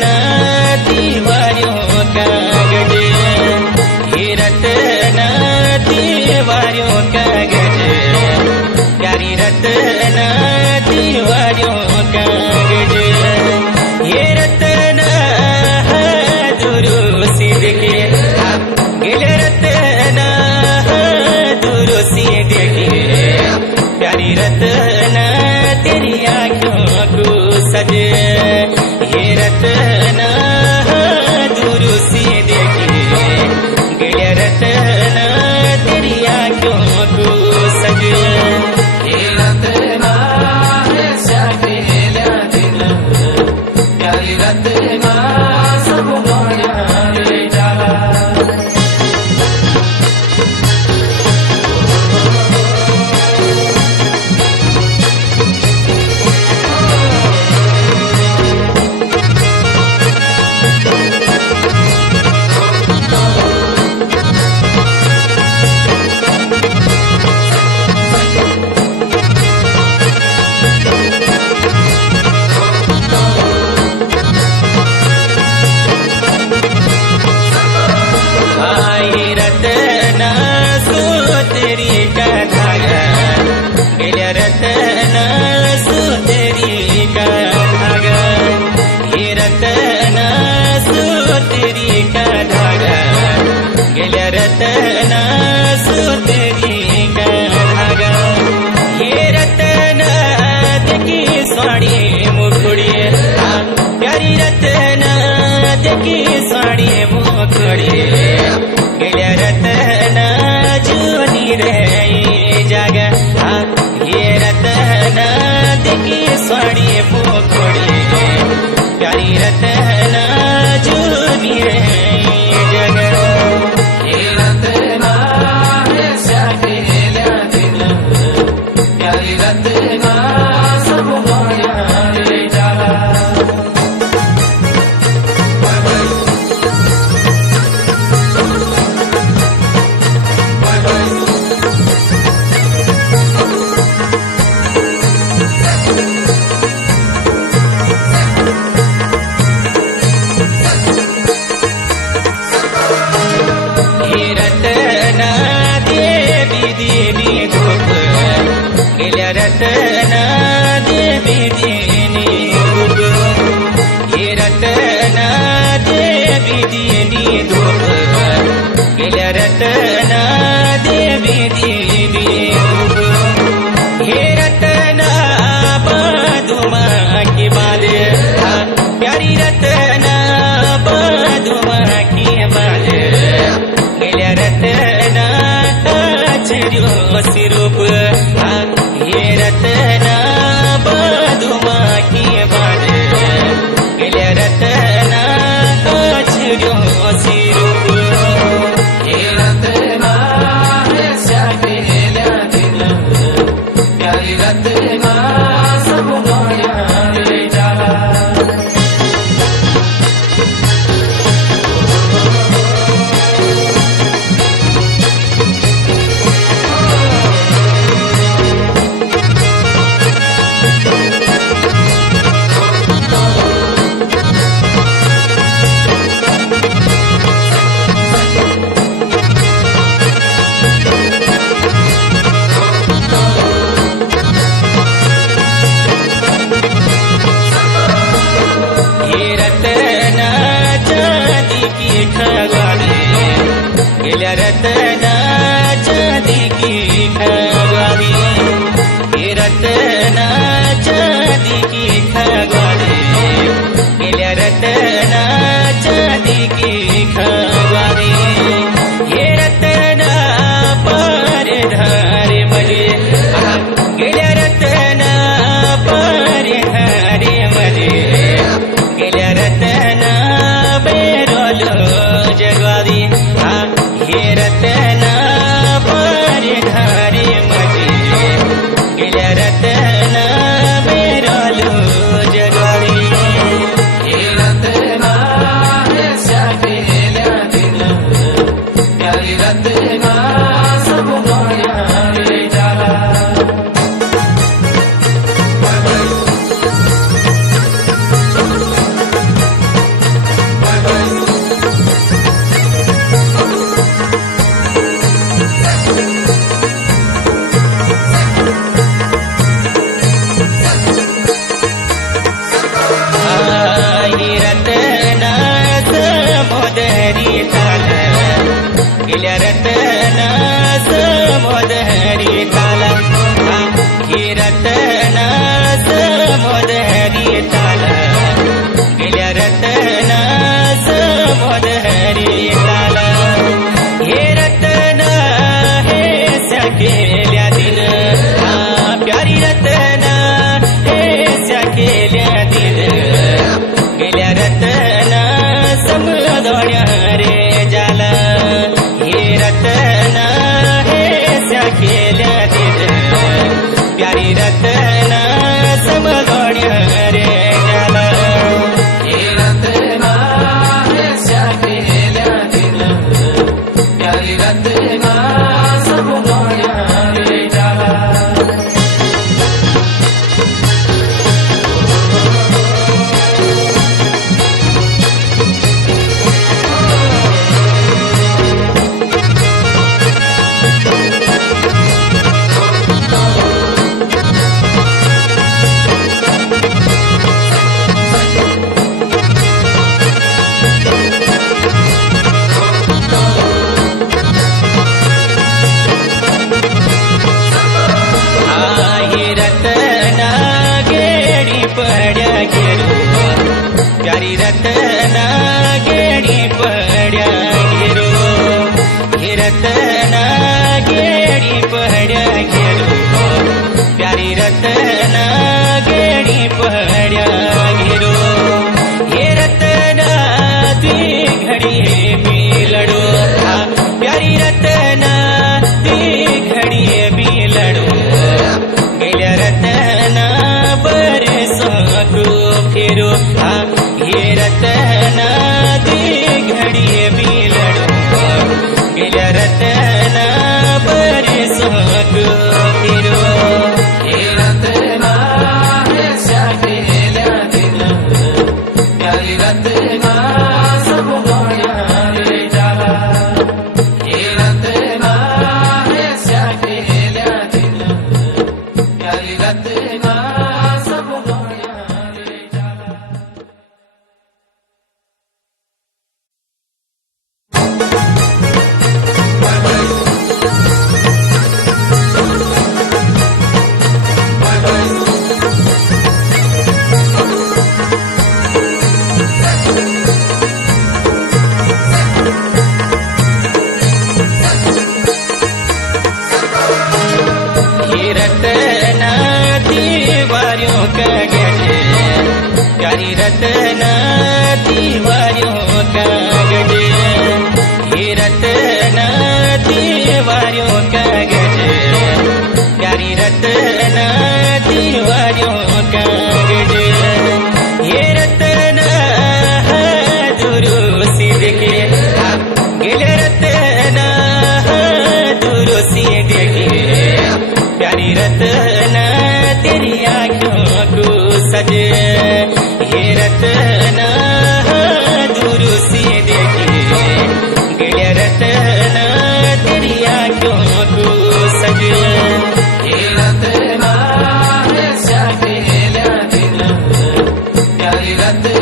रत्न तिवारियों का गज, ये रत्न तिवारियों का गज, प्यारी रत्न तिवारियों का गज, ये रत्न दुरुसी देखे गिल रत्न दुरुसी देखे, प्यारी रत्न तेरी आँखों को सजे, ये रत्न दुरुसी देखे गिल रत्न तेरी आँखों को सजे, ये रत्न प्यारी रत्न सब मोया जाला। रत्न सुंदरी का धागा, ये रत्न सुंदरी का धागा, गिल रत्न सुंदरी का धागा, ये रत्न देखी स्वाणी मुखड़ी, प्यारी रत्न देखी स्वाणी मुखड़ी, गिल रत्न जूनी रही जागा, ये रत्न देखी स्वाणी मुखड़ी, प्यारी रत्न जूनी रही जगह, ये रत्न प्यारी रत्न सब मोया जाला। रत्न देवी दीनी धूप, ये रत्न देवी दीनी धूप, गिल रत्न देवी दीनी धूप, ये रत्न बधुमा की बाल, प्यारी रत्न बधुमा की बाल, गिल रत्न चरियो सिरूप, ये रत्न बधुमा की बाल, गिल रत्न छड़ियो सिरूप, ये रत्न प्यारी रत्न सब मोया जाला। गिल रत्न चांदी की खगवाली, ये रत्न चांदी की खगवाली, गिल रत्न चांदी की खगवाली, ये रत्न पर धारे मजे, गिल रत्न पर धारे मजे, गिल रत्न बेरोलो जगवादी, ये रत्न पर धारे मजे, गिल रत्न बेरोलो जगवादी, ये रत्न प्यारी रत्न सब मोया जाला। हरी ताल गेल्या रत्ना समोद हरी ताल हे रत्ना समोद हरी ताल गेल्या रत्ना समोद हरी ताल हे रत्ना हे सकेल्या दिन प्यारी रत्ना हे सकेल्या दिन गेल्या रत्ना समोदोण्या रे जाला हे रत्ना हे सकेल्या दिन प्यारी रत्ना समोदोण्या रे जाला हे रत्ना हे सकेल्या दिन प्यारी रत्ना समोदोण्या रे जाला प्यारी रत्ना गेड़ी पड्या घेरो हे रत्ना गेड़ी पड्या घेरो प्यारी रत्ना गेड़ी पड्या घेरो हे रत्ना ती घड़ी बिलड़ो प्यारी रत्ना ती घड़ी बिलड़ो गेल्या रत्ना बरसों को फिरो हे रत्ना ती घड़ी बिलड़ो गेल्या रत्ना बरसों को फिरो हे रत्ना हे सकेल्या दिन प्यारी रत्ना समोदोण्या रे जाला हे रत्ना हे सकेल्या दिन प्यारी रत्ना समोदोण्या रे जाला हे रत्ना दीवारों का गढ़ प्यारी रत्ना दीवारों का गढ़ हे रत्ना दीवारों का गढ़ प्यारी रत्ना दीवारों का गढ़ हे रत्ना दुरुसी देखे गेले रत्ना दुरुसी देखे प्यारी रत्ना तेरी आँखों को सजे हे रत्ना दुरुसी देखी गेल्या रत्ना तेरी आँखों को सजे हे रत्ना हे सकेल्या दिन प्यारी रत्ना